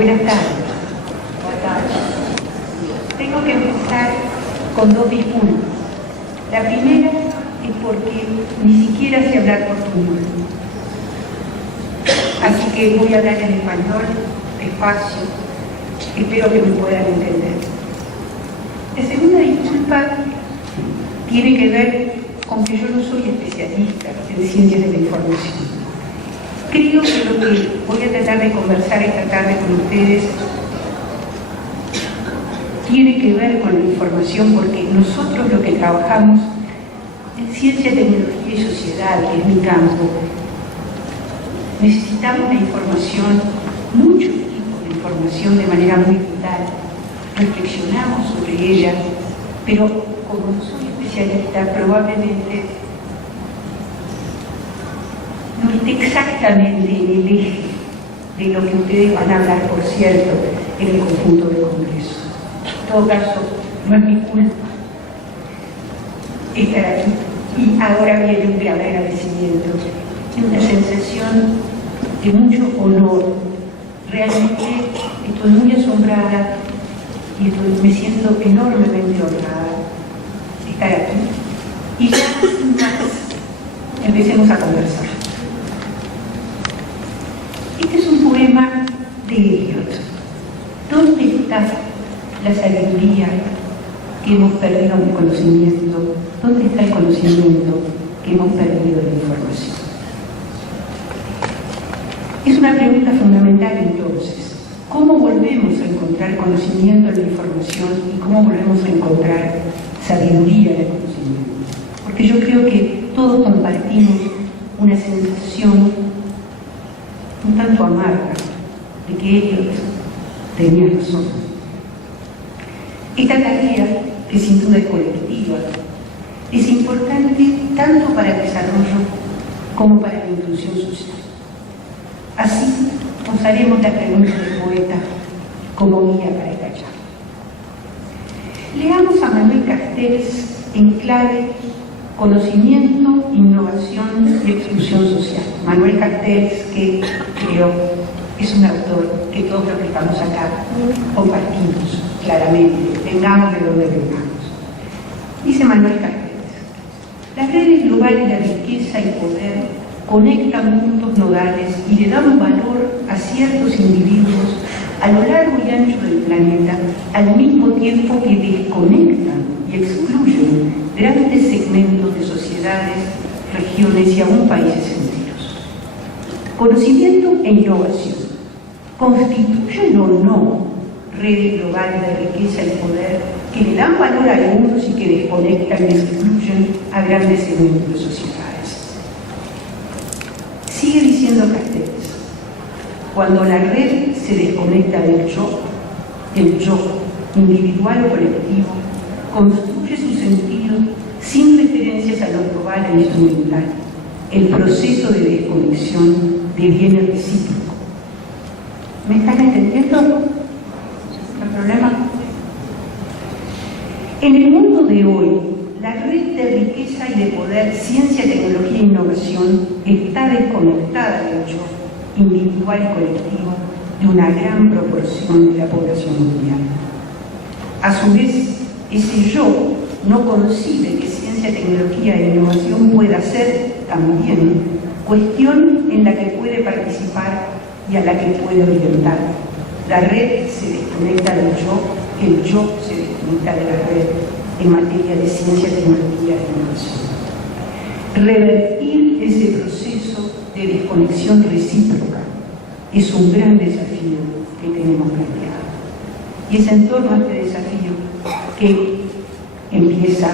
Buenas tardes. Tengo que empezar con dos disculpas. La primera es porque ni siquiera sé hablar portugués. Así que voy a hablar en español, despacio. Espero que me puedan entender. La segunda disculpa tiene que ver con que yo no soy especialista en ciencias de la información. Creo que lo que voy a tratar de conversar esta tarde con ustedes tiene que ver con la información, porque nosotros lo que trabajamos en ciencia, tecnología y sociedad, que es mi campo, necesitamos la información, muchos tipos de información de manera muy vital, reflexionamos sobre ella, pero como no soy especialista, probablemente no esté exactamente en el eje de lo que ustedes van a hablar, por cierto, en el conjunto del Congreso. En todo caso, no es mi culpa estar aquí. Y ahora viene un gran agradecimiento, una sensación de mucho honor. Realmente estoy muy asombrada y me siento enormemente honrada de estar aquí. Y ya sin más, empecemos a conversar. Este es un poema de Eliot. ¿Dónde está la sabiduría que hemos perdido en el conocimiento? ¿Dónde está el conocimiento que hemos perdido en la información? Es una pregunta fundamental entonces. ¿Cómo volvemos a encontrar conocimiento en la información y cómo volvemos a encontrar sabiduría en el conocimiento? Porque yo creo que todos compartimos una sensación un tanto amarga de que Eliot tenía razón. Esta tarea, que sin duda es colectiva, es importante tanto para el desarrollo como para la inclusión social. Así nos haremos la pregunta del poeta como guía para esta charla. Leamos a Manuel Castells en clave conocimiento, innovación y exclusión social. Manuel Castells, que creo es un autor que todos los que estamos acá compartimos claramente, vengamos de donde vengamos. Dice Manuel Castells: las redes globales de riqueza y poder conectan puntos nodales y le dan valor a ciertos individuos a lo largo y ancho del planeta, al mismo tiempo que desconectan y excluyen grandes segmentos de sociedades, regiones y aún países enteros. Conocimiento e innovación constituyen o no redes globales de riqueza y poder que le dan valor a algunos y que desconectan y excluyen a grandes segmentos de sociedades. Sigue diciendo Castells: cuando la red se desconecta del yo individual o colectivo, construye su sentido sin referencias a lo global e instrumental. El proceso de desconexión deviene recíproco. ¿Me están entendiendo el problema? En el mundo de hoy, la red de riqueza y de poder, ciencia, tecnología e innovación está desconectada del yo individual y colectivo de una gran proporción de la población mundial. A su vez, ese yo no concibe que ciencia, tecnología e innovación pueda ser también cuestión en la que puede participar y a la que puede orientar. La red se desconecta del yo, el yo se desconecta de la red en materia de ciencia, tecnología e innovación. Revertir ese proceso de desconexión recíproca es un gran desafío que tenemos planteado. Y es en torno a este desafío que empieza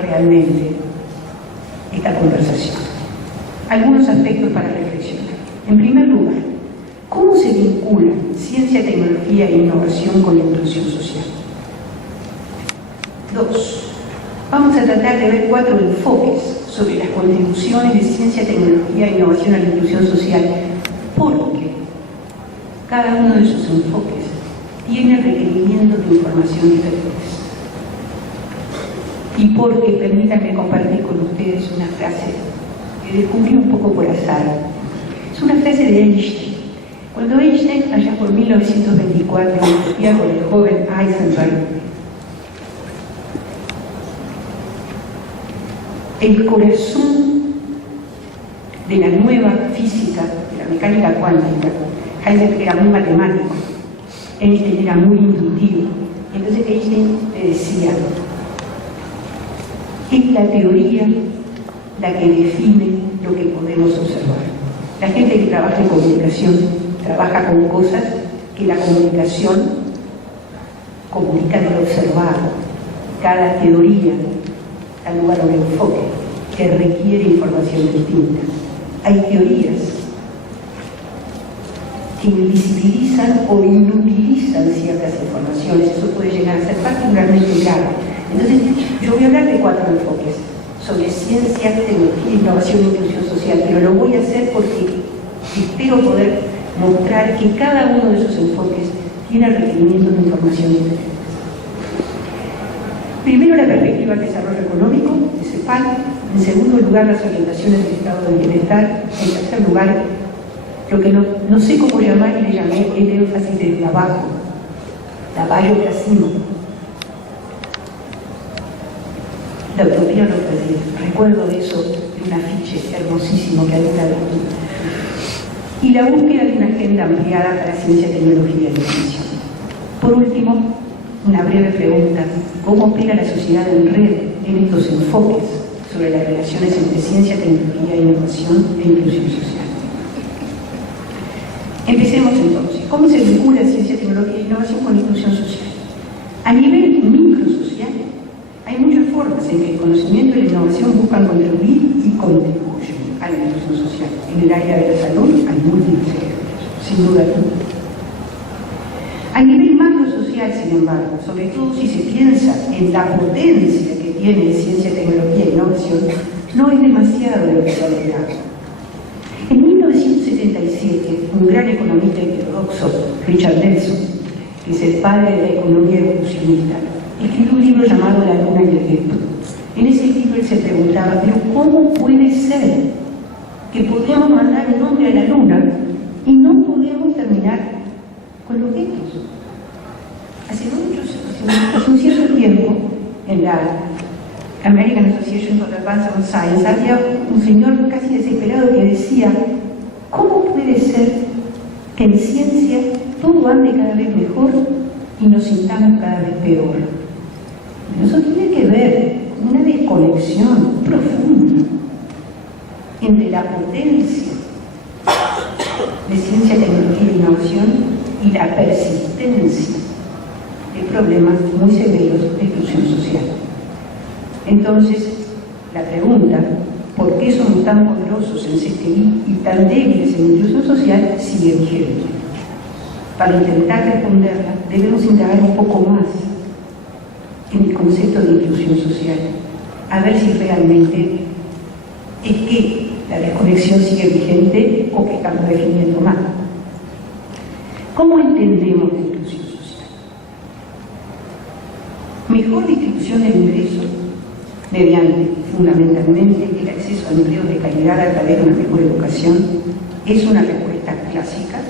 realmente esta conversación. Algunos aspectos para reflexionar. En primer lugar, ¿cómo se vincula ciencia, tecnología e innovación con la inclusión social? 2. Vamos a tratar de ver 4 enfoques sobre las contribuciones de ciencia, tecnología e innovación a la inclusión social, porque cada uno de esos enfoques tiene requerimientos de información diferentes. Y porque, permítanme compartir con ustedes una frase que descubrí un poco por azar. Es una frase de Einstein, Cuando Einstein, allá por 1924, discutía con el joven Heisenberg, el corazón de la nueva física, de la mecánica cuántica, Heisenberg era muy matemático, Einstein era muy intuitivo. Entonces Einstein le decía, es la teoría la que define lo que podemos observar. La gente que trabaja en comunicación trabaja con cosas que la comunicación comunica de lo observado. Cada teoría da lugar a un enfoque que requiere información distinta. Hay teorías que invisibilizan o inutilizan ciertas informaciones. Eso puede llegar a ser particularmente grave. Entonces, yo voy a hablar de 4 enfoques sobre ciencia, tecnología, innovación e inclusión social, pero lo voy a hacer porque espero poder mostrar que cada uno de esos enfoques tiene requerimientos de información diferentes. Primero, la perspectiva del desarrollo económico, de CEPAL. En segundo lugar, las orientaciones del estado del bienestar. En tercer lugar, lo que no sé cómo llamar y le llamé el énfasis del trabajo, Lavallo de Asimov. La utopía no perdida. Recuerdo de eso, de un afiche hermosísimo que había en la cultura. Y la búsqueda de una agenda ampliada para ciencia, tecnología y educación. Por último, una breve pregunta: ¿cómo opera la sociedad en red en estos enfoques sobre las relaciones entre ciencia, tecnología, innovación e inclusión social? Empecemos entonces. ¿Cómo se vincula ciencia, tecnología e innovación con inclusión social? A nivel microsocial, hay muchas formas en que el conocimiento y la innovación buscan contribuir y contribuyen a la inclusión social. En el área de la salud hay múltiples ejemplos, sin duda alguna. A nivel macrosocial, sin embargo, sobre todo si se piensa en la potencia que tiene ciencia, tecnología e innovación, no es demasiado lo que se ha logrado. En 1977, un gran economista heterodoxo, Richard Nelson, que es el padre de la economía evolucionista, escribió un libro llamado La Luna y el Viento. En ese libro él se preguntaba, ¿pero cómo puede ser que podemos mandar un hombre a la Luna y no podemos terminar con los vientos? Hace un cierto tiempo, en la American Association for the Advancement of Science, había un señor casi desesperado que decía, ¿cómo puede ser que en ciencia todo ande cada vez mejor y nos sintamos cada vez peor? Eso tiene que ver con una desconexión profunda entre la potencia de ciencia, tecnología e innovación y la persistencia de problemas muy severos de exclusión social. Entonces, la pregunta, ¿por qué somos tan poderosos en CTI y tan débiles en inclusión social?, sigue vigente. Para intentar responderla, debemos indagar un poco más en el concepto de inclusión social, a ver si realmente es que la desconexión sigue vigente o que estamos definiendo mal. ¿Cómo entendemos la inclusión social? Mejor distribución del ingreso mediante, fundamentalmente, el acceso a empleos de calidad a través de una mejor educación es una respuesta clásica,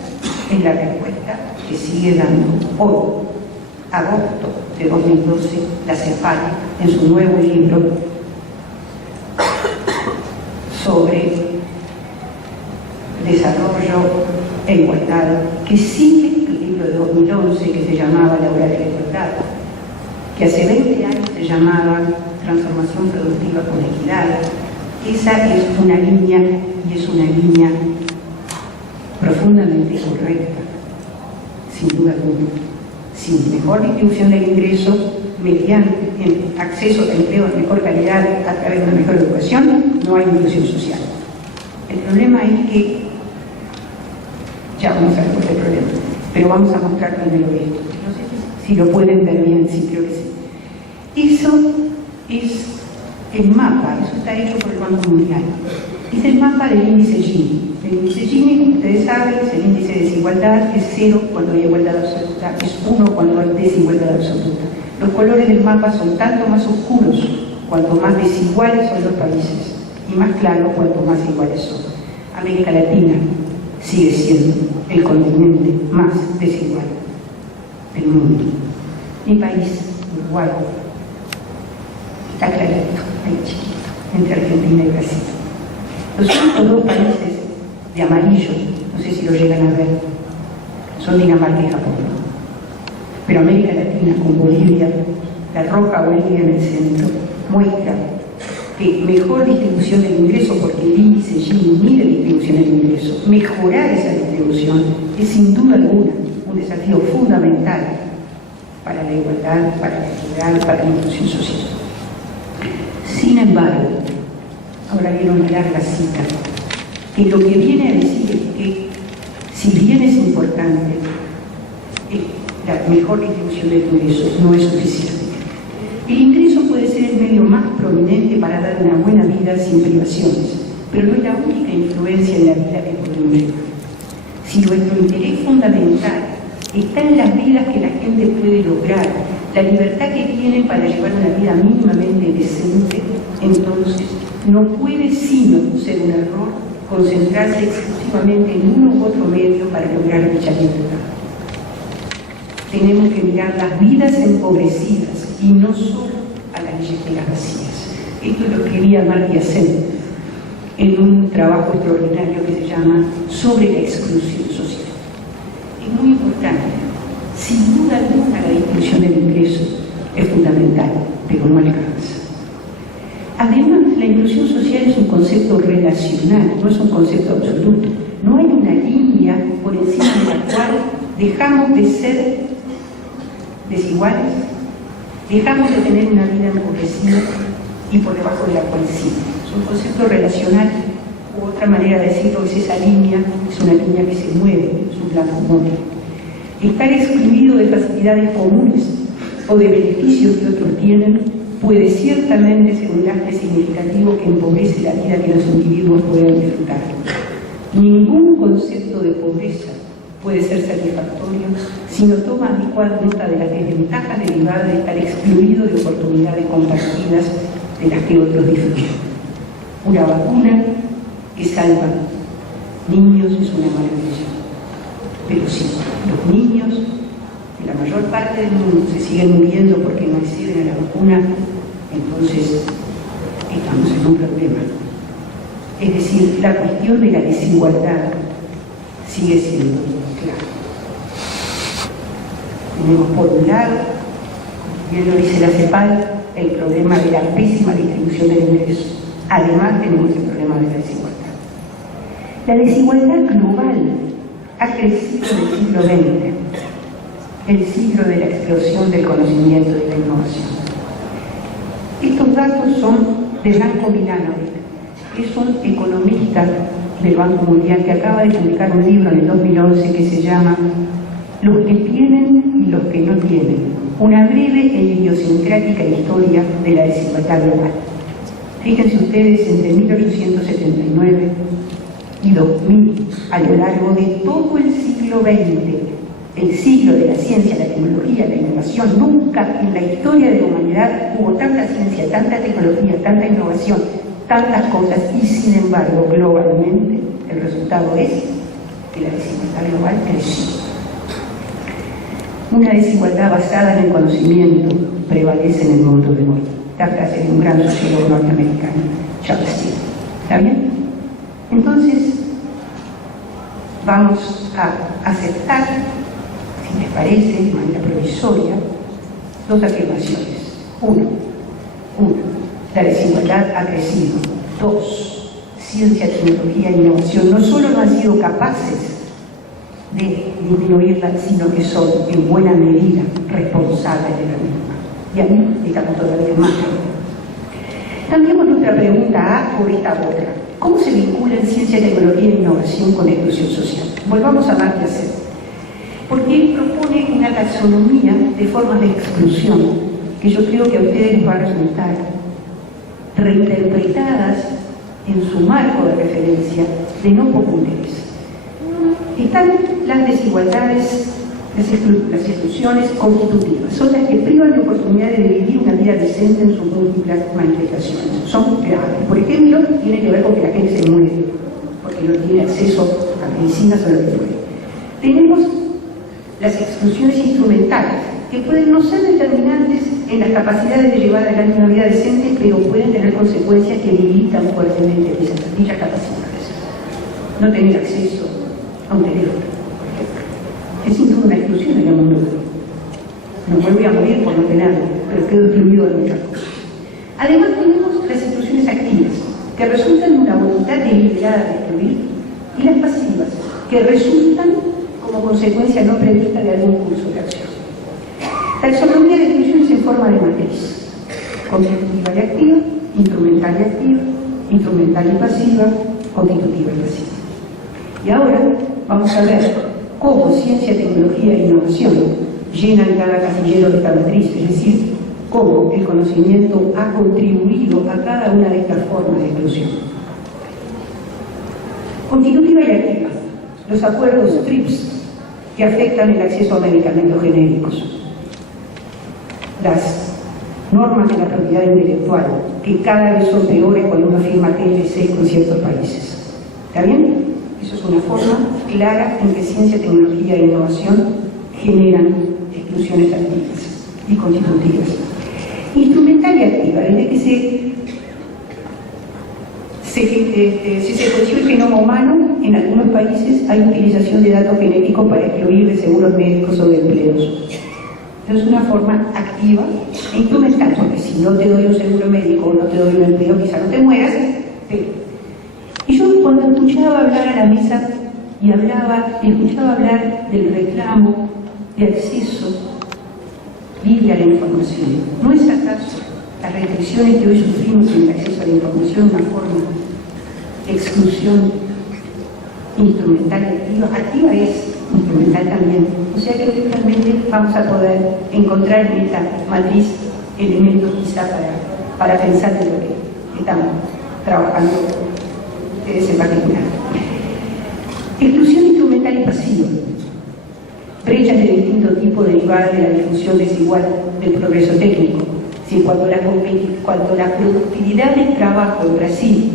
es la respuesta que sigue dando hoy, agosto de 2012, la CEPAL, en su nuevo libro sobre desarrollo e igualdad, que sigue el libro de 2011 que se llamaba La Hora de la Igualdad, que hace 20 años se llamaba Transformación Productiva con Equidad. Esa es una línea, y es una línea profundamente correcta, sin duda alguna. Sin mejor distribución del ingreso, mediante el acceso a empleos de mejor calidad a través de una mejor educación, no hay inclusión social. El problema es que, ya vamos a ver cuál es el problema, pero vamos a mostrar primero esto. No sé si lo pueden ver bien, sí, creo que sí. Eso es el mapa, eso está hecho por el Banco Mundial. Es el mapa del índice Gini. El índice Gini, como ustedes saben, es el índice de desigualdad, es 0 cuando hay igualdad absoluta, es 1 cuando hay desigualdad absoluta. Los colores del mapa son tanto más oscuros cuanto más desiguales son los países, y más claros cuanto más iguales son. América Latina sigue siendo el continente más desigual del mundo. Mi país, Uruguay, está clarito, ahí chiquito, entre Argentina y Brasil. Los únicos dos países de amarillo, no sé si lo llegan a ver, son Dinamarca y Japón. Pero América Latina, con Bolivia, la roja Bolivia en el centro, muestra que mejor distribución del ingreso, porque el índice Gini mide distribución del ingreso, mejorar esa distribución es sin duda alguna un desafío fundamental para la igualdad, para la equidad, para la inclusión social. Sin embargo, ahora viene una larga cita, que lo que viene a decir es que, si bien es importante, la mejor distribución del ingreso no es suficiente. El ingreso puede ser el medio más prominente para dar una buena vida sin privaciones, pero no es la única influencia en la vida que podemos llevar. Si nuestro interés fundamental está en las vidas que la gente puede lograr, la libertad que tienen para llevar una vida mínimamente decente, entonces no puede sino ser un error concentrarse exclusivamente en uno u otro medio para lograr dicha libertad. Tenemos que mirar las vidas empobrecidas y no solo a las billeteras vacías. Esto lo escribía Amartya Sen en un trabajo extraordinario que se llama Sobre la exclusión social. Es muy importante. Sin duda alguna la distribución del ingreso es fundamental, pero no alcanza. Además, la inclusión social es un concepto relacional, no es un concepto absoluto. No hay una línea por encima de la cual dejamos de ser desiguales, dejamos de tener una vida empobrecida y por debajo de la cual sí. Es un concepto relacional, u otra manera de decirlo es esa línea, es una línea que se mueve, es un plano móvil. Estar excluido de facilidades comunes o de beneficios que otros tienen puede ciertamente ser un lastre significativo que empobrece la vida que los individuos pueden disfrutar. Ningún concepto de pobreza puede ser satisfactorio si no toma adecuada nota de las desventajas derivadas de estar excluido de oportunidades compartidas de las que otros disfrutan. Una vacuna que salva niños es una maravilla, pero si los niños de la mayor parte del mundo se siguen muriendo porque no acceden a la vacuna, entonces estamos en un problema. Es decir, la cuestión de la desigualdad sigue siendo clara. Tenemos por un lado, bien lo dice la CEPAL, el problema de la pésima distribución del ingreso. Además tenemos el problema de la desigualdad. La desigualdad global ha crecido en el siglo XX, el siglo de la explosión del conocimiento y de la innovación. Estos datos son de Branko Milanovic, que es un economista del Banco Mundial que acaba de publicar un libro en el 2011 que se llama Los que tienen y los que no tienen, una breve e idiosincrática historia de la desigualdad global. Fíjense ustedes, entre 1879 y 2000, a lo largo de todo el siglo XX, el siglo de la ciencia, la tecnología, la innovación, nunca en la historia de la humanidad hubo tanta ciencia, tanta tecnología, tanta innovación, tantas cosas, y sin embargo, globalmente, el resultado es que la desigualdad global creció. Una desigualdad basada en el conocimiento prevalece en el mundo de hoy. La frase de un gran sociólogo norteamericano, Charles Steele. ¿Está bien? Entonces, vamos a aceptar, si les parece, de manera provisoria, dos afirmaciones. Uno, la desigualdad ha crecido. Dos, ciencia, tecnología e innovación no solo no han sido capaces de disminuirla, sino que son en buena medida responsables de la misma. Y ahí estamos todavía más. Cambiemos nuestra pregunta A por esta otra. ¿Cómo se vinculan ciencia, tecnología e innovación con la exclusión social? Volvamos a Amartya Sen, porque él propone una taxonomía de formas de exclusión que yo creo que a ustedes les va a resultar reinterpretadas en su marco de referencia de no poco interés. Están las desigualdades, las exclusiones constitutivas, son las que privan de oportunidades de vivir una vida decente en sus múltiples manifestaciones. Son graves. Por ejemplo, tiene que ver con que la gente se muere porque no tiene acceso a medicinas o lo que fuere. Tenemos las exclusiones instrumentales, que pueden no ser determinantes en las capacidades de llevar adelante una vida decente, pero pueden tener consecuencias que limitan fuertemente dichas capacidades. No tener acceso a un teléfono, por ejemplo. Es sin duda una exclusión en el mundo. No me voy a morir por no tenerlo, pero quedo excluido de muchas cosas. Además tenemos las exclusiones activas, que resultan de una voluntad deliberada de excluir, y las pasivas, que resultan como consecuencia no prevista de algún curso de acción. Taxonomía de exclusiones en forma de matriz: constitutiva y activa, instrumental y activa, instrumental y pasiva, constitutiva y pasiva. Y ahora vamos a ver cómo ciencia, tecnología e innovación llenan cada casillero de esta matriz, es decir, cómo el conocimiento ha contribuido a cada una de estas formas de exclusión. Constitutiva y activa: los acuerdos TRIPS, que afectan el acceso a medicamentos genéricos; las normas de la propiedad intelectual, que cada vez son peores cuando uno firma TLC con ciertos países. ¿Está bien? Eso es una forma clara en que ciencia, tecnología e innovación generan exclusiones activas y constitutivas. Instrumental y activa: desde que si se conoció el genoma humano, en algunos países hay utilización de datos genéticos para excluir de seguros médicos o de empleos. Es una forma activa e instrumental, porque si no te doy un seguro médico o no te doy un empleo, quizá no te mueras. Y yo cuando escuchaba hablar a la mesa y escuchaba hablar del reclamo de acceso libre a la información, ¿no es acaso las restricciones que hoy sufrimos en el acceso a la información una forma de exclusión instrumental y activa? Activa es instrumental también. O sea que realmente vamos a poder encontrar en esta matriz elementos quizá para pensar en lo que estamos trabajando ustedes en particular. Exclusión instrumental y pasiva: brechas de distinto tipo derivadas de la difusión desigual del progreso técnico. Si cuando la productividad del trabajo en Brasil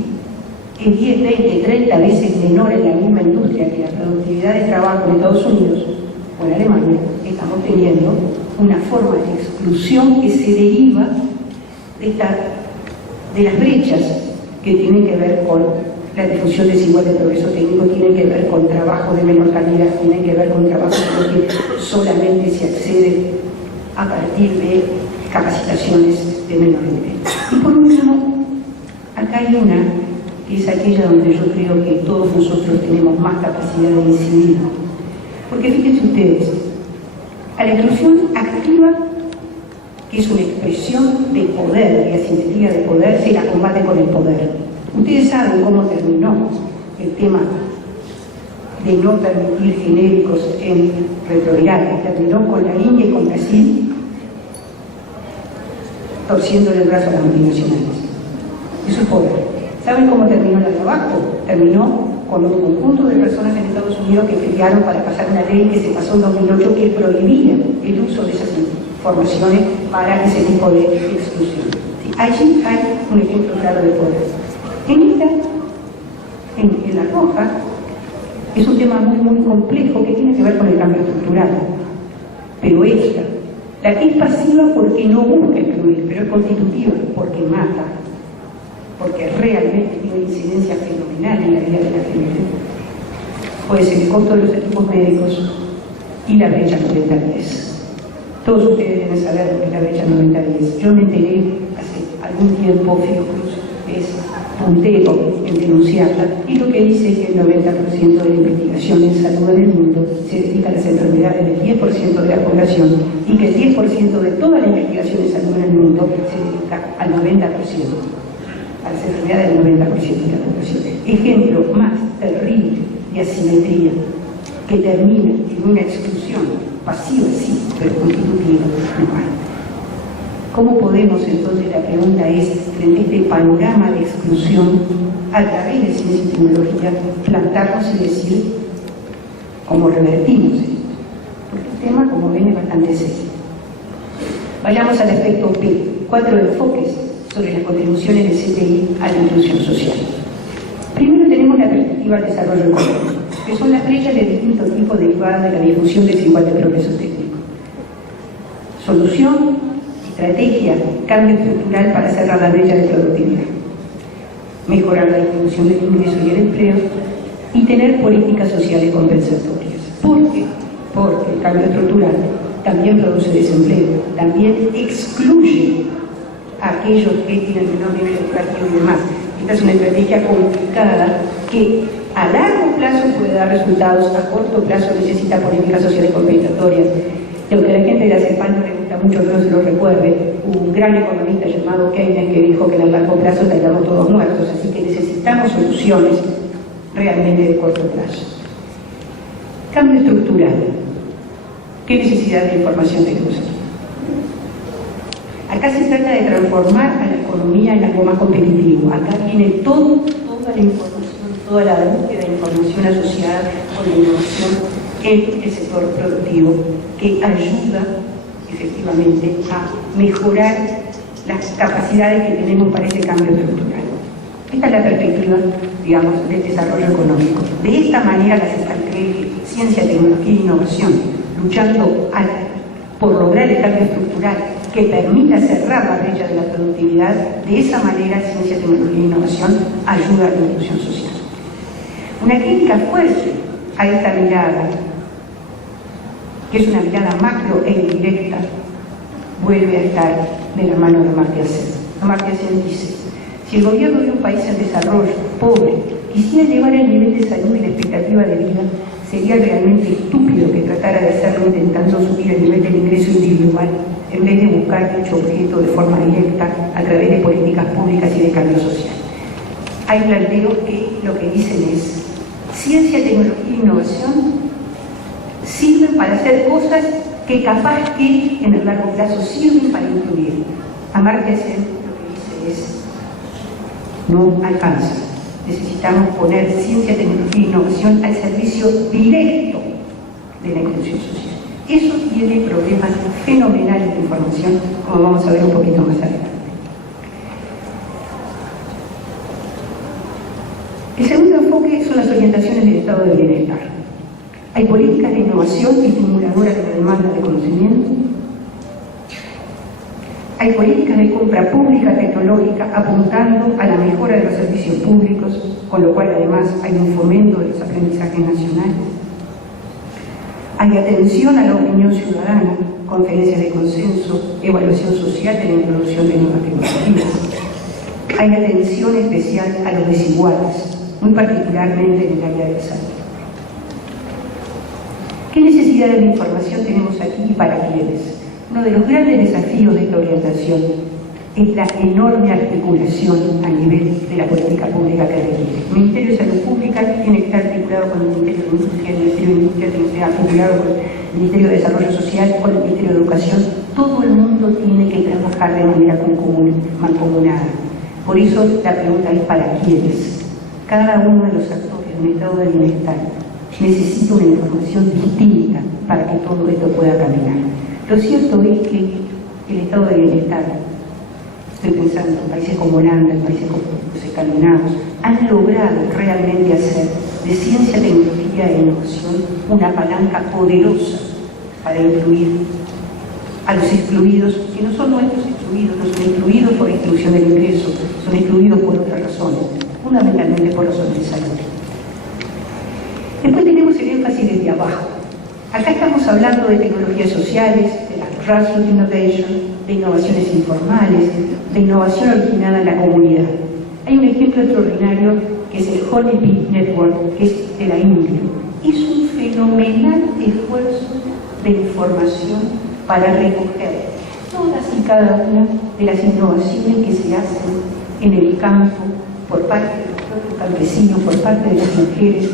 es 10, 20, 30 veces menor en la misma industria que la productividad de trabajo en Estados Unidos o en Alemania, estamos teniendo una forma de exclusión que se deriva de las brechas que tienen que ver con la difusión desigual del progreso técnico, tienen que ver con trabajo de menor calidad, tienen que ver con trabajo que solamente se accede a partir de capacitaciones de menor nivel. Y por último, acá hay una que es aquella donde yo creo que todos nosotros tenemos más capacidad de incidir. Porque fíjense ustedes, a la exclusión activa, que es una expresión de poder, de asimetría de poder, se la combate con el poder. Ustedes saben cómo terminó el tema de no permitir genéricos en retrovirales. Terminó con la India y con Brasil torciéndole el brazo a las multinacionales. Eso es poder. ¿Saben cómo terminó la de abajo? Terminó con un conjunto de personas en Estados Unidos que pelearon para pasar una ley que se pasó en 2008 que prohibía el uso de esas informaciones para ese tipo de exclusión. ¿Sí? Allí hay un ejemplo claro de poder. En la roja, es un tema muy, muy complejo que tiene que ver con el cambio estructural. Pero esta, la que es pasiva porque no busca excluir, pero es constitutiva porque mata, porque realmente tiene incidencia fenomenal en la vida de la gente, puede ser el costo de los equipos médicos y la brecha 90-10. Todos ustedes deben saber lo que es la brecha 90-10. Yo me enteré hace algún tiempo, Fiocruz es puntero en denunciarla, y lo que dice es que el 90% de la investigación en salud en el mundo se dedica a las enfermedades del 10% de la población, y que el 10% de toda la investigación en salud en el mundo se dedica al 90%. A las enfermedades del 90% de la población. Ejemplo más terrible de asimetría que termina en una exclusión pasiva, sí, pero constitutiva, no hay. ¿Cómo podemos entonces, la pregunta es, frente a este panorama de exclusión, a través de ciencia y tecnología, plantarnos y decir cómo revertimos esto? Porque el tema, como ven, es bastante serio. Vayamos al aspecto P, 4 enfoques sobre las contribuciones del CTI a la inclusión social. Primero tenemos la perspectiva del desarrollo económico. que son las brechas de distinto tipo derivadas de la difusión desigual del progreso técnico. Solución, estrategia, cambio estructural para cerrar la brecha de productividad. Mejorar la distribución del ingreso y el empleo y tener políticas sociales compensatorias. ¿Por qué? Porque el cambio estructural también produce desempleo, también excluye a aquellos que tienen menor nivel educativo y demás. Esta es una estrategia complicada que a largo plazo puede dar resultados, a corto plazo necesita políticas sociales compensatorias. Y aunque a la gente de la CEPAL no le gusta mucho que no se lo recuerde, hubo un gran economista llamado Keynes que dijo que a largo plazo estaríamos todos muertos, así que necesitamos soluciones realmente de corto plazo. Cambio estructural. ¿Qué necesidad de información tenemos aquí? Acá se trata de transformar a la economía en algo más competitivo. Acá viene toda la información, toda la búsqueda de información asociada con la innovación en el sector productivo, que ayuda efectivamente a mejorar las capacidades que tenemos para ese cambio estructural. Esta es la perspectiva, digamos, del desarrollo económico. De esta manera la CEPAL cree que ciencia, tecnología e innovación, luchando por lograr el cambio estructural que permita cerrar la brecha de la productividad, de esa manera ciencia, tecnología e innovación ayuda a la inclusión social. Una crítica fuerte a esta mirada, que es una mirada macro e indirecta, vuelve a estar de la mano de Amartya Sen. Amartya Sen dice: si el gobierno de un país en desarrollo, pobre, quisiera elevar el nivel de salud y la expectativa de vida, sería realmente estúpido que tratara de hacerlo intentando subir el nivel del ingreso individual en vez de buscar dicho objeto de forma directa a través de políticas públicas y de cambio social. Hay planteos que lo que dicen es: ciencia, tecnología e innovación sirven para hacer cosas que capaz que en el largo plazo sirven para incluir. Amartya Sen lo que dice es: no alcanza. Necesitamos poner ciencia, tecnología e innovación al servicio directo de la inclusión social. Eso tiene problemas fenomenales de información, como vamos a ver un poquito más adelante. El segundo enfoque son las orientaciones del estado de bienestar. Hay políticas de innovación estimuladoras de la demanda de conocimiento. Hay políticas de compra pública tecnológica apuntando a la mejora de los servicios públicos, con lo cual además hay un fomento de los aprendizajes nacionales. Hay atención a la opinión ciudadana, conferencias de consenso, evaluación social de la introducción de nuevas tecnologías. Hay atención especial a los desiguales, muy particularmente en el área de salud. ¿Qué necesidades de información tenemos aquí y para quiénes? Uno de los grandes desafíos de esta orientación es la enorme articulación a nivel de la política pública que requiere. El Ministerio de Salud Pública tiene que estar articulado con el Ministerio de Industria, el Ministerio de Industria tiene que estar articulado con el Ministerio de Desarrollo Social, con el Ministerio de Educación. Todo el mundo tiene que trabajar de manera mancomunada. Por eso la pregunta es: ¿para quiénes? Cada uno de los actores de un estado de bienestar necesita una información distinta para que todo esto pueda caminar. Lo cierto es que el estado de bienestar, estoy pensando en países como Holanda, en países como los escandinavos, han logrado realmente hacer de ciencia, tecnología e innovación una palanca poderosa para incluir a los excluidos, que no son nuestros excluidos, no son excluidos por exclusión del ingreso, son excluidos por otras razones, fundamentalmente por razones de salud. Después tenemos el énfasis desde abajo. Acá estamos hablando de tecnologías sociales, de la grassroots innovation, de innovaciones informales, de innovación originada en la comunidad. Hay un ejemplo extraordinario que es el Honey Bee Network, que es de la India. Es un fenomenal esfuerzo de información para recoger todas y cada una de las innovaciones que se hacen en el campo por parte de los propios campesinos, por parte de las mujeres.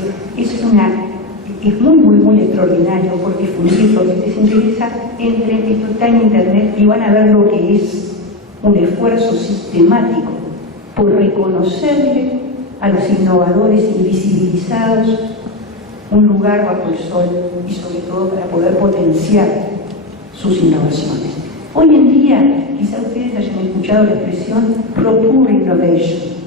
Es muy extraordinario porque fundirlo, que les interesa, entre esto está en internet y van a ver lo que es un esfuerzo sistemático por reconocerle a los innovadores invisibilizados un lugar bajo el sol y sobre todo para poder potenciar sus innovaciones. Hoy en día, quizá ustedes hayan escuchado la expresión Procure Innovation.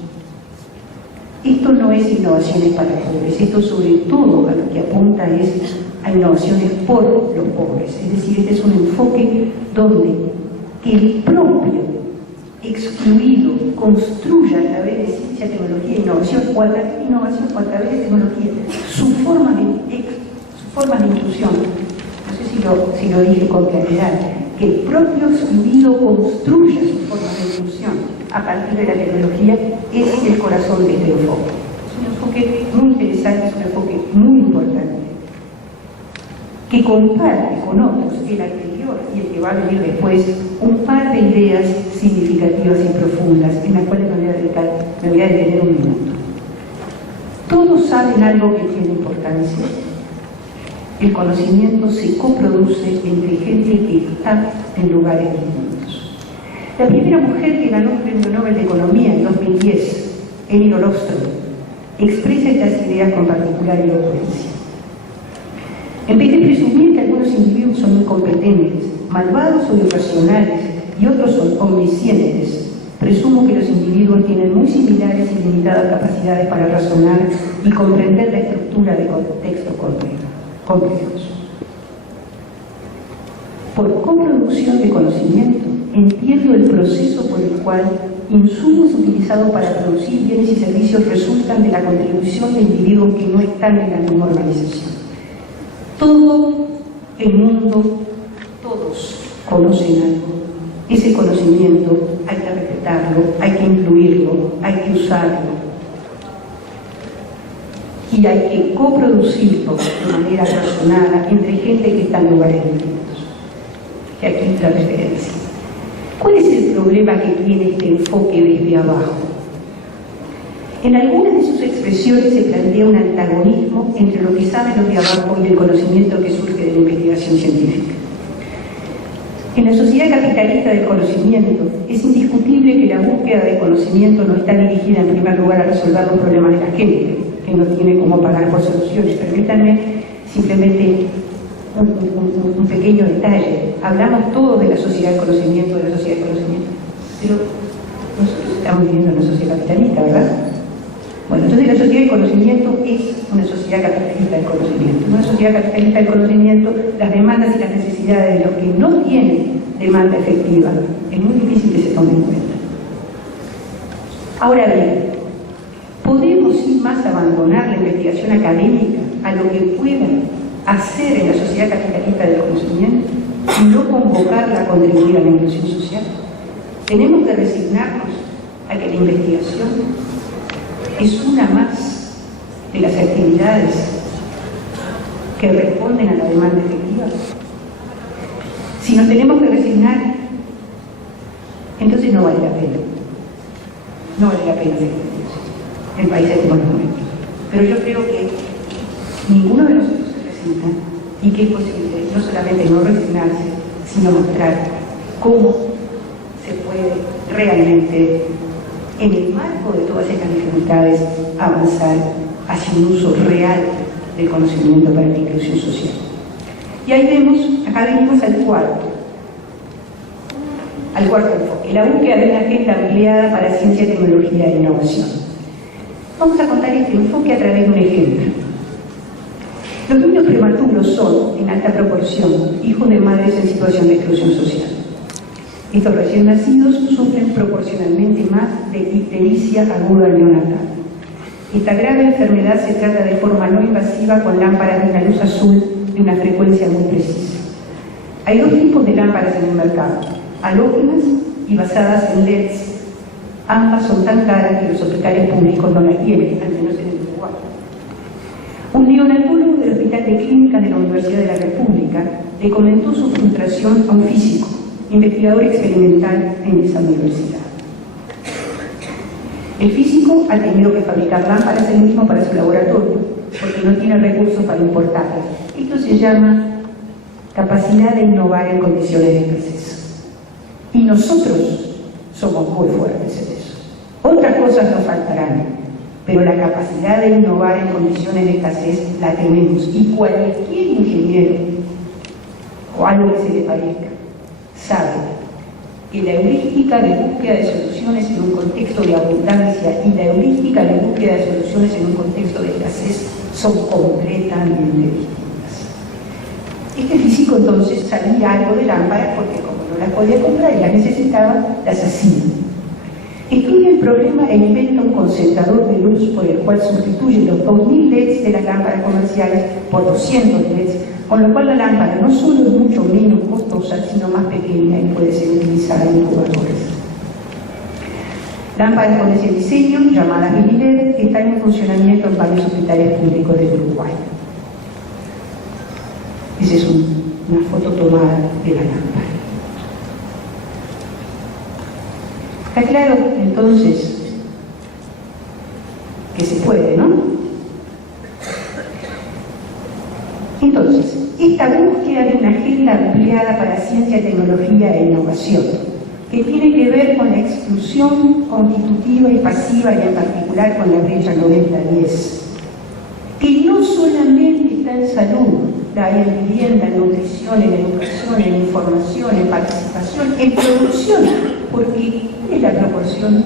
Esto no es innovaciones para pobres, esto sobre todo a lo que apunta es a innovaciones por los pobres. Es decir, este es un enfoque donde el propio excluido construya a través de ciencia, tecnología e innovación, o a través de innovación o a través de tecnología, sus formas de inclusión. No sé si lo dije con claridad, que el propio excluido construya sus formas de inclusión a partir de la tecnología. Ese es el corazón de este enfoque. Es un enfoque muy interesante, es un enfoque muy importante, que comparte con otros, el anterior y el que va a venir después, un par de ideas significativas y profundas, en las cuales me voy a detener un minuto. Todos saben algo que tiene importancia. El conocimiento se coproduce entre gente que está en lugares distintos. La primera mujer que ganó el Premio Nobel de Economía en 2010, Elinor Ostrom, expresa estas ideas con particular elocuencia. En vez de presumir que algunos individuos son incompetentes, malvados o irracionales y otros son omniscientes, presumo que los individuos tienen muy similares y limitadas capacidades para razonar y comprender la estructura de contextos complejos. Por coproducción de conocimiento, entiendo el proceso por el cual insumos utilizados para producir bienes y servicios resultan de la contribución de individuos que no están en la misma organización. Todo el mundo, todos conocen algo. Ese conocimiento hay que respetarlo, hay que incluirlo, hay que usarlo. Y hay que coproducirlo de manera razonada entre gente que está en lugares distintos. Y aquí está la referencia. ¿Cuál es el problema que tiene este enfoque desde abajo? En algunas de sus expresiones se plantea un antagonismo entre lo que saben los de abajo y el conocimiento que surge de la investigación científica. En la sociedad capitalista del conocimiento, es indiscutible que la búsqueda de conocimiento no está dirigida en primer lugar a resolver los problemas de la gente, que no tiene cómo pagar por soluciones. Permítanme simplemente un pequeño detalle. Hablamos todos de la sociedad del conocimiento, pero nosotros estamos viviendo en una sociedad capitalista, ¿verdad? Bueno, entonces la sociedad del conocimiento es una sociedad capitalista del conocimiento. En una sociedad capitalista del conocimiento, las demandas y las necesidades de los que no tienen demanda efectiva es muy difícil que se tomen en cuenta. Ahora bien, ¿podemos sin más abandonar la investigación académica a lo que pueda hacer en la sociedad capitalista del conocimiento y no convocarla a contribuir a la inclusión social? Tenemos que resignarnos a que la investigación es una más de las actividades que responden a la demanda efectiva. Si nos tenemos que resignar, entonces no vale la pena. No vale la pena en países como los nuestros. Pero yo creo que ninguno de nosotros se resigna y que es posible no solamente no resignarse, sino mostrar cómo se puede realmente, en el marco de todas estas dificultades, avanzar hacia un uso real del conocimiento para la inclusión social. Y ahí vemos, acá venimos al cuarto enfoque, la búsqueda de una agenda ampliada para ciencia, tecnología e innovación. Vamos a contar este enfoque a través de un ejemplo. Los niños prematuros son, en alta proporción, hijos de madres en situación de exclusión social. Estos recién nacidos sufren proporcionalmente más de ictericia aguda neonatal. Esta grave enfermedad se trata de forma no invasiva con lámparas de una luz azul de una frecuencia muy precisa. Hay dos tipos de lámparas en el mercado, halógenas y basadas en LEDs. Ambas son tan caras que los hospitales públicos no las tienen, al menos en el Uruguay. Un neonatólogo del Hospital de Clínicas de la Universidad de la República le comentó su frustración a un físico, investigador experimental en esa universidad. El físico ha tenido que fabricar lámparas él mismo para su laboratorio, porque no tiene recursos para importarlas. Esto se llama capacidad de innovar en condiciones de escasez. Y nosotros somos muy fuertes en eso. Otras cosas nos faltarán, pero la capacidad de innovar en condiciones de escasez la tenemos. Y cualquier ingeniero, o algo que se le parezca, sabe que la heurística de búsqueda de soluciones en un contexto de abundancia y la heurística de búsqueda búsqueda de soluciones en un contexto de escasez son completamente distintas. Este físico entonces sabía algo de lámparas porque como no las podía comprar y las necesitaba, las hacía. Estudia el problema e inventa un concentrador de luz por el cual sustituye los 2000 LEDs de las lámparas comerciales por 200 LEDs, con lo cual la lámpara no solo es mucho menos costosa, sino más pequeña y puede ser utilizada en incubadores. Lámparas con ese diseño, llamadas mini LED, están en funcionamiento en varios hospitales públicos de Uruguay. Esa es una foto tomada de la lámpara. Está claro, entonces, que se puede, ¿no? Entonces, esta búsqueda de una agenda ampliada para ciencia, tecnología e innovación, que tiene que ver con la exclusión constitutiva y pasiva y en particular con la brecha 90-10, que no solamente está en salud, la hay en vivienda, en nutrición, en educación, en información, en participación, en producción, porque ¿cuál es la proporción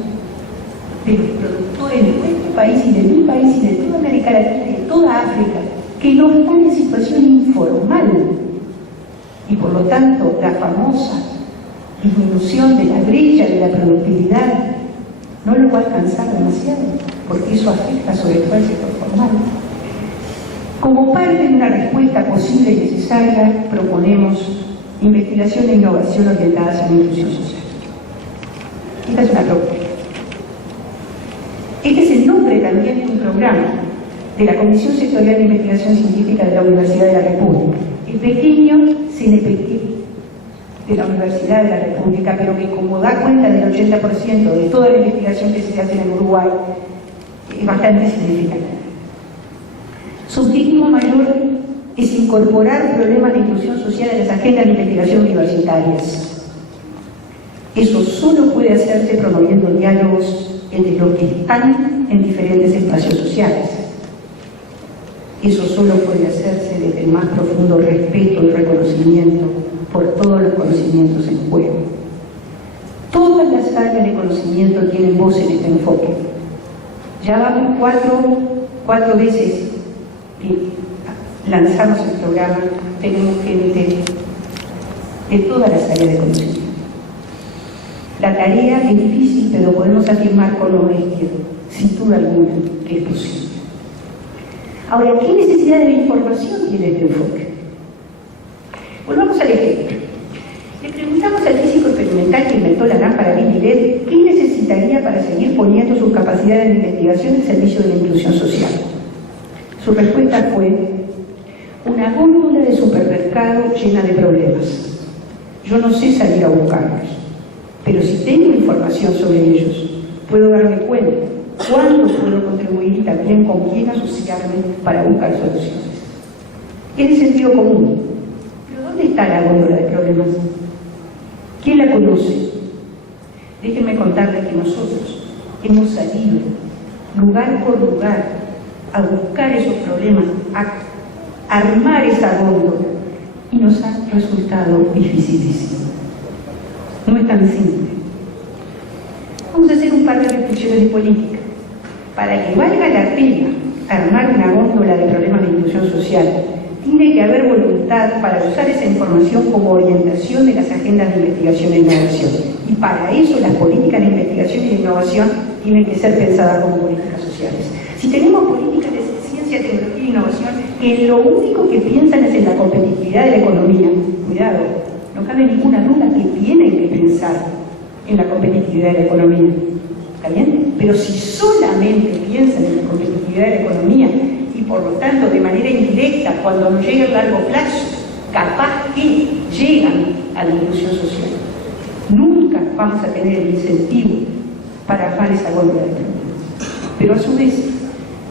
de los productores de nuestro país y de mi país y de toda América Latina y de toda África que no están en situación informal? Y por lo tanto, la famosa disminución de la brecha de la productividad no lo va a alcanzar demasiado, porque eso afecta sobre todo al sector formal. Como parte de una respuesta posible y necesaria, proponemos investigación e innovación orientadas a la inclusión social. Esta es una propuesta. Este es el nombre también de un programa de la Comisión Sectorial de Investigación Científica de la Universidad de la República, el pequeño CNPq de la Universidad de la República, pero que como da cuenta del 80% de toda la investigación que se hace en Uruguay, es bastante significativa. Su objetivo mayor es incorporar problemas de inclusión social a las agendas de investigación universitarias. Eso solo puede hacerse promoviendo diálogos entre los que están en diferentes espacios sociales. Eso solo puede hacerse desde el más profundo respeto y reconocimiento por todos los conocimientos en juego. Todas las áreas de conocimiento tienen voz en este enfoque. Ya vamos cuatro veces que lanzamos el programa, tenemos gente de todas las áreas de conocimiento. La tarea es difícil, pero podemos afirmar con honestidad, sin duda alguna, que es posible. Ahora, ¿qué necesidad de información tiene este enfoque? Volvamos al ejemplo. Le preguntamos al físico experimental que inventó la lámpara mini LED qué necesitaría para seguir poniendo sus capacidades de investigación en servicio de la inclusión social. Su respuesta fue: una góndola de supermercado llena de problemas. Yo no sé salir a buscarlos, pero si tengo información sobre ellos, puedo darme cuenta cuándo puedo contribuir y también con quién asociarme para buscar soluciones. Es de sentido común. ¿Pero dónde está la góndola de problemas? ¿Quién la conoce? Déjenme contarles que nosotros hemos salido lugar por lugar a buscar esos problemas, a armar esa góndola, y nos ha resultado dificilísimo. No es tan simple. Vamos a hacer un par de reflexiones de política. Para que valga la pena armar una góndola de problemas de inclusión social, tiene que haber voluntad para usar esa información como orientación de las agendas de investigación e innovación. Y para eso las políticas de investigación e innovación tienen que ser pensadas como políticas sociales. Si tenemos políticas de ciencia, tecnología e innovación que lo único que piensan es en la competitividad de la economía, cuidado, no cabe ninguna duda que tienen que pensar en la competitividad de la economía, ¿está bien? Pero si solamente piensan en la competitividad de la economía y por lo tanto de manera indirecta, cuando nos llega a largo plazo, capaz que llegan a la inclusión social, nunca vamos a tener el incentivo para armar esa góndola de problemas. Pero a su vez,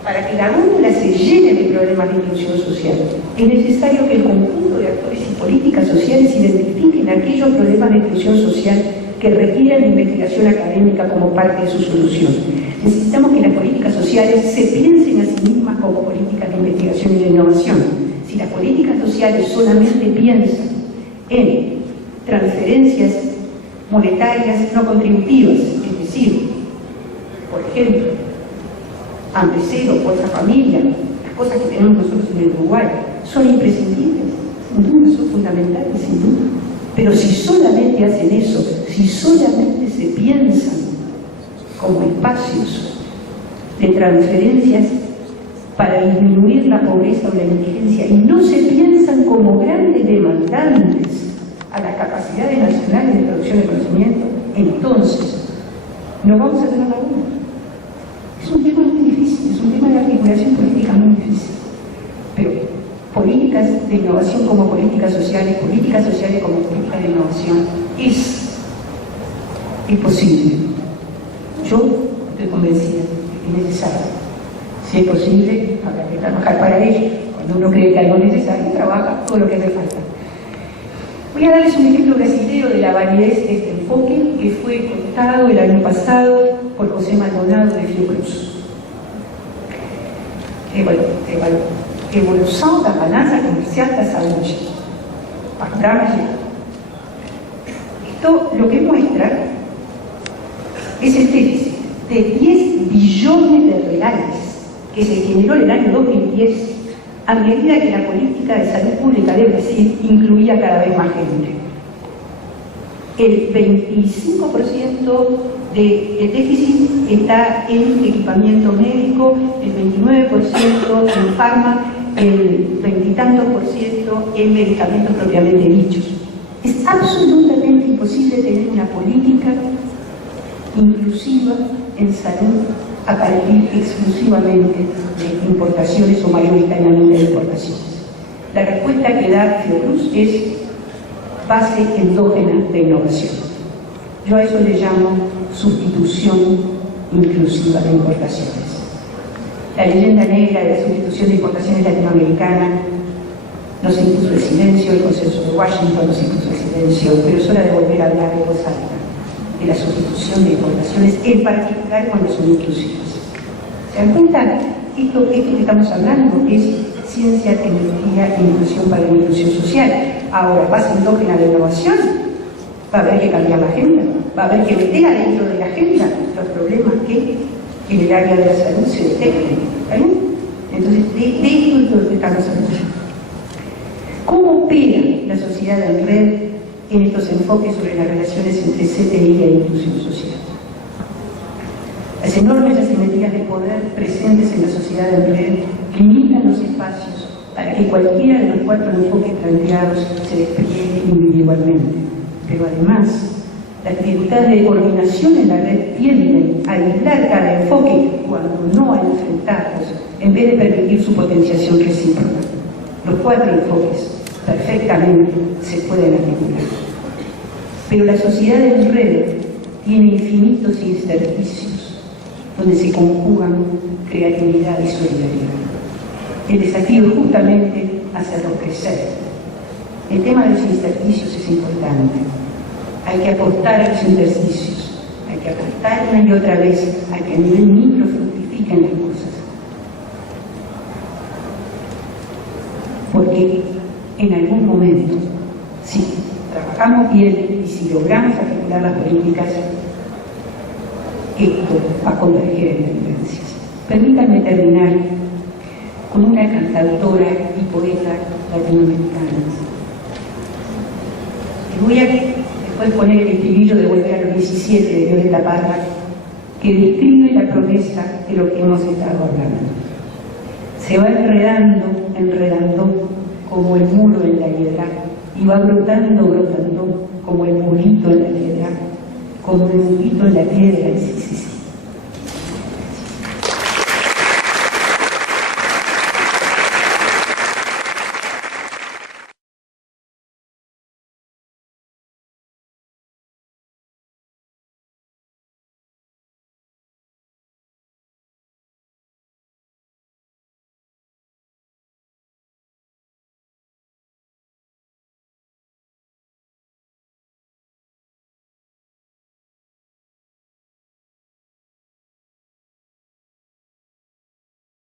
para que la góndola se llene de problemas de inclusión social, es necesario que el conjunto de actores y políticas sociales identifiquen aquellos problemas de inclusión social que requieran de investigación académica como parte de su solución. Necesitamos que las políticas sociales se piensen a sí mismas como políticas de investigación y de innovación. Si las políticas sociales solamente piensan en transferencias monetarias no contributivas, es decir, por ejemplo, hambre cero, Bolsa Familia, las cosas que tenemos nosotros en el Uruguay, son imprescindibles, sin duda, son fundamentales, sin duda. Pero si solamente hacen eso, si solamente se piensan como espacios de transferencias para disminuir la pobreza o la indigencia y no se piensan como grandes demandantes a las capacidades nacionales de producción de conocimiento, entonces no vamos a tener la una. Es un tema muy difícil, es un tema de articulación política muy difícil. Pero políticas de innovación como políticas sociales como políticas de innovación es posible. Yo estoy convencida de que es necesario. Si es posible, habrá que trabajar para ello. Cuando uno cree que algo es necesario, trabaja todo lo que hace falta. Voy a darles un ejemplo brasileño de la validez de este enfoque que fue contado el año pasado por José Maldonado de Fiocruz. Evolução da balança comercial da saúde. Panorama geral. Esto lo que muestra es el déficit de 10 billones de reales que se generó en el año 2010 a medida que la política de salud pública de Brasil incluía cada vez más gente. El 25% de déficit está en equipamiento médico, el 29% en farma, el 20 y tantos % en medicamentos propiamente dichos. Es absolutamente imposible tener una política inclusiva en salud a partir exclusivamente de importaciones o mayoritariamente de importaciones. La respuesta que da Fiocruz es base endógena de innovación. Yo a eso le llamo sustitución inclusiva de importaciones. La leyenda negra de la sustitución de importaciones latinoamericanas nos impuso el silencio, el consenso de Washington nos impuso el silencio, pero es hora de volver a hablar de voz alta de la sustitución de importaciones, en particular cuando son inclusivas. ¿Se dan cuenta? Esto que estamos hablando es ciencia, tecnología e inclusión para la inclusión social. Ahora, base endógena de innovación, va a haber que cambiar la agenda, va a haber que meter adentro de la agenda los problemas que en el área de la salud se detecten. ¿Vale? Entonces, de esto es lo que estamos hablando. ¿Cómo opera la sociedad en red en estos enfoques sobre las relaciones entre CTI e inclusión social? Las enormes asimetrías de poder presentes en la sociedad en red limitan los espacios para que cualquiera de los 4 enfoques planteados se despliegue individualmente. Pero además, las dificultades de coordinación en la red tienden a aislar cada enfoque cuando no hay enfrentarlos, en vez de permitir su potenciación recíproca. Los 4 enfoques perfectamente se pueden articular. Pero la sociedad en red tiene infinitos intersticios donde se conjugan creatividad y solidaridad. El desafío es justamente hacerlos crecer. El tema de los intersticios es importante. Hay que apostar a los intersticios, hay que apostar una y otra vez a que a nivel micro fructifiquen las cosas. Porque en algún momento, si trabajamos bien y si logramos articular las políticas, esto va a converger en tendencias. Permítanme terminar con una cantautora y poeta latinoamericana. Y voy a después poner el estribillo de Volver a los 17 de Violeta Parra, que describe la promesa de lo que hemos estado hablando. Se va enredando como el muro en la hiedra, y va brotando como el murito en la piedra, como el murito en la piedra, sí.